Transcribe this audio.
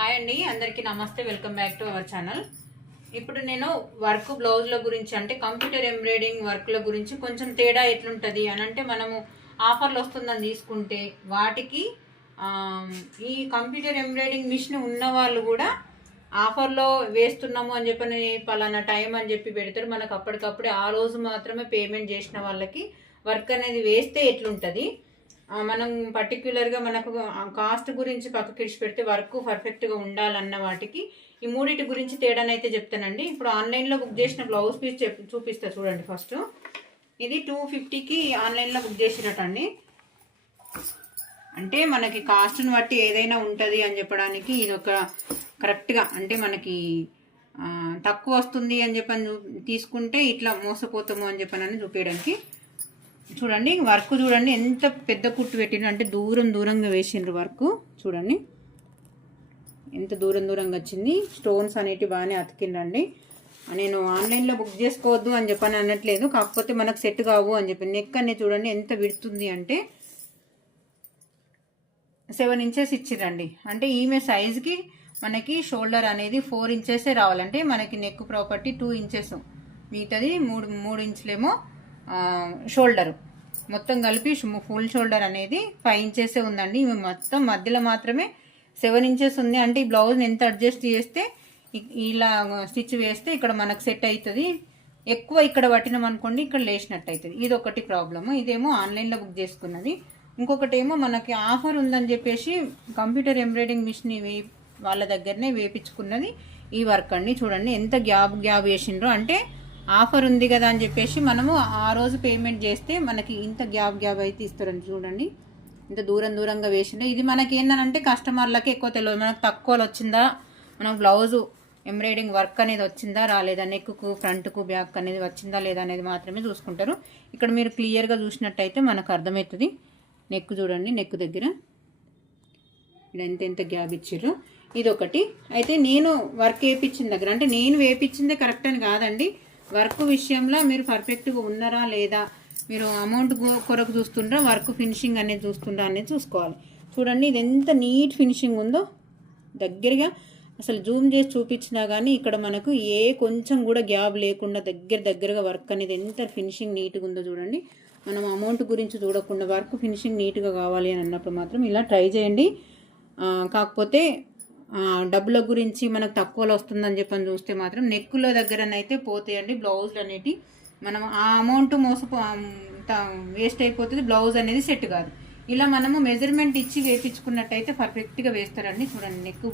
Hi అండి అందరికీ నమస్తే welcome back to our channel. ఇప్పుడు నేను వర్క్ బ్లౌజ్ల గురించి అంటే కంప్యూటర్ ఎంబ్రాయిడింగ్ వర్క్ల గురించి కొంచెం తేడా ఎట్లుంటుంది అని అంటే మనము ఆఫర్లు వస్తుందని తీసుకుంటే వాటికి ఈ కంప్యూటర్ ఎంబ్రాయిడింగ్ మిషన్ ఉన్న వాళ్ళు కూడా ఆఫర్లో వేస్తున్నాము అని చెప్పని పలానా టైం అని చెప్పి పెడతారు. మనకు అప్పటికప్పుడే ఆ రోజు మాత్రమే పేమెంట్ చేసిన వాళ్ళకి వర్క్ అనేది వేస్తే ఎట్లుంటుంది. మనం పర్టిక్యులర్గా మనకు కాస్ట్ గురించి పక్కకి ఇడిచి పెడితే వర్క్ పర్ఫెక్ట్గా ఉండాలన్న వాటికి ఈ మూడింటి గురించి తేడానైతే చెప్తానండి. ఇప్పుడు ఆన్లైన్లో బుక్ చేసిన బ్లౌజ్ పీస్ చెప్ చూపిస్తా చూడండి ఫస్ట్ ఇది టూ ఫిఫ్టీకి ఆన్లైన్లో బుక్ చేసినట్టండి. అంటే మనకి కాస్ట్ని బట్టి ఏదైనా ఉంటుంది అని చెప్పడానికి ఇది ఒక కరెక్ట్గా అంటే మనకి తక్కువ వస్తుంది అని చెప్పని తీసుకుంటే ఇట్లా మోసపోతాము అని చెప్పని చూపించడానికి చూడండి వర్క్ చూడండి ఎంత పెద్ద కుట్టు పెట్టిండ్రు అంటే దూరం దూరంగా వేసిండ్రు వర్క్. చూడండి ఎంత దూరం దూరంగా వచ్చింది. స్టోన్స్ అనేటివి బాగానే అతికిండండి నేను ఆన్లైన్లో బుక్ చేసుకోవద్దు అని చెప్పని అనట్లేదు. కాకపోతే మనకు సెట్ కావు అని చెప్పి నెక్ అనేది చూడండి ఎంత విడుతుంది అంటే సెవెన్ ఇంచెస్ ఇచ్చిరండి అంటే ఈమె సైజ్కి మనకి షోల్డర్ అనేది ఫోర్ ఇంచెసే రావాలంటే మనకి నెక్ ప్రాపర్టీ టూ ఇంచెస్. మిగతాది మూడు మూడు ఇంచులేమో షోల్డరు. మొత్తం కలిపి ఫుల్ షోల్డర్ అనేది ఫైవ్ ఇంచెసే ఉందండి. ఇవి మొత్తం మధ్యలో మాత్రమే సెవెన్ ఇంచెస్ ఉంది. అంటే ఈ బ్లౌజ్ని ఎంత అడ్జస్ట్ చేస్తే ఇలా స్టిచ్ వేస్తే ఇక్కడ మనకు సెట్ అవుతుంది ఎక్కువ ఇక్కడ పట్టినాం అనుకోండి ఇక్కడ లేచినట్టు అవుతుంది ఇది ఒకటి ప్రాబ్లము. ఇదేమో ఆన్లైన్లో బుక్ చేసుకున్నది. ఇంకొకటి ఏమో మనకి ఆఫర్ ఉందని చెప్పేసి కంప్యూటర్ ఎంబ్రాయిడింగ్ మిషన్ వే వాళ్ళ దగ్గరనే వేపించుకున్నది ఈ వర్క్ అండి. చూడండి ఎంత గ్యాప్ గ్యాప్ వేసిండ్రో అంటే ఆఫర్ ఉంది కదా అని చెప్పేసి మనము ఆ రోజు పేమెంట్ చేస్తే మనకి ఇంత గ్యాప్ గ్యాప్ అయితే ఇస్తారండి చూడండి. ఇంత దూరం దూరంగా వేసిండ్రు ఇది మనకి ఏంటంటే కస్టమర్లకి ఎక్కువ తెలియదు. మనకు తక్కువలో వచ్చిందా? మనం బ్లౌజు ఎంబ్రాయిడింగ్ వర్క్ అనేది వచ్చిందా? రాలేదా? నెక్కు ఫ్రంట్కు బ్యాక్ అనేది వచ్చిందా? లేదా అనేది మాత్రమే చూసుకుంటారు. ఇక్కడ మీరు క్లియర్గా చూసినట్టయితే మనకు అర్థమవుతుంది. నెక్ చూడండి నెక్ దగ్గర. ఇక్కడ ఎంత ఎంత గ్యాప్ ఇచ్చారు? ఇది ఒకటి అయితే నేను వర్క్ వేయించిన దగ్గర అంటే నేను వేయించిందే కరెక్ట్ అని కాదండి. వర్క్ విషయంలో మీరు పర్ఫెక్ట్గా ఉన్నారా లేదా? మీరు అమౌంట్ కొరకు చూస్తుండ్రా వర్క్ ఫినిషింగ్ అనేది చూస్తుండ్రా అనేది చూసుకోవాలి. చూడండి ఇది ఎంత నీట్ ఫినిషింగ్ ఉందో దగ్గరగా అసలు జూమ్ చేసి చూపించినా కానీ ఇక్కడ మనకు ఏ కొంచెం కూడా గ్యాప్ లేకుండా దగ్గర దగ్గరగా వర్క్ అనేది ఎంత ఫినిషింగ్ నీట్గా ఉందో చూడండి. మనం అమౌంట్ గురించి చూడకుండా వర్క్ ఫినిషింగ్ నీట్గా కావాలి అని అన్నప్పుడు మాత్రం ఇలా ట్రై చేయండి. కాకపోతే డబ్బుల గురించి మనకు తక్కువలో వస్తుందని చెప్పని చూస్తే మాత్రం నెక్కుల దగ్గరనైతే పోతాయండి. బ్లౌజులు అనేటి మనం ఆ అమౌంట్ మోసపో వేస్ట్ అయిపోతుంది. బ్లౌజ్ అనేది సెట్ కాదు. ఇలా మనము మెజర్మెంట్ ఇచ్చి వేపించుకున్నట్టయితే పర్ఫెక్ట్గా వేస్తారండి. చూడండి నెక్